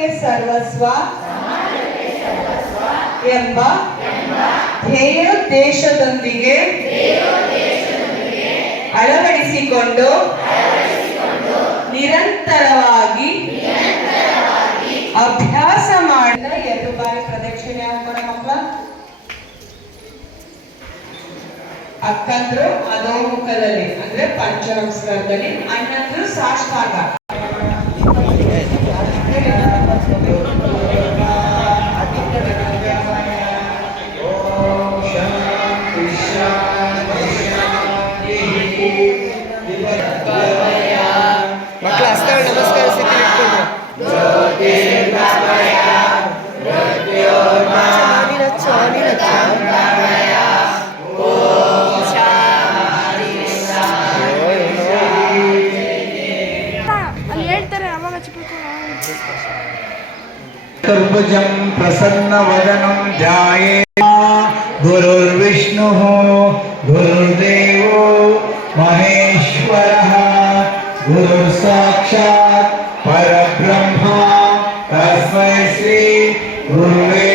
ಸಮಾಜಕ್ಕೆ ಸರ್ವಸ್ವ ಎಂಬ ಧ್ಯೇಯೋದ್ದೇಶದೊಂದಿಗೆ ಅಳವಡಿಸಿಕೊಂಡು ನಿರಂತರವಾಗಿ ಅಭ್ಯಾಸ ಮಾಡಿದ 2 ಬಾರಿ ಪ್ರದಕ್ಷಿಣೆ ಹಾಕೋಣ ಮಕ್ಕಳ. ಅಕ್ಕಂದ್ರು ಅಧೋಮುಖದಲ್ಲಿ ಅಂದ್ರೆ ಪಂಚ ನಮಸ್ಕಾರದಲ್ಲಿ, ಅಣ್ಣಂದ್ರು ಸಾಷ್ಟಾಂಗ. ಮಕ್ಕಳ ಹಸ್ತಗಳು ನಮಸ್ಕಾರ ಸ್ಥಿತಿ ಇಟ್ಕೊಂಡು ಅಲ್ಲಿ ಹೇಳ್ತಾರೆ ಅವಾಗ ಹಚ್ಬೇಕು. ಚತುರ್ಭುಜಂ ಪ್ರಸನ್ನವದನಂ ಧ್ಯಾಯೇತ್ ಗುರುರ್ವಿಷ್ಣುಃ ಗುರುರ್ದೇವೋ ಮಹೇಶ್ವರಃ ಗುರುರ್ ಸಾಕ್ಷಾತ್ ಪರಬ್ರಹ್ಮ ತಸ್ಮೈ ಶ್ರೀ ಗುರುವೇ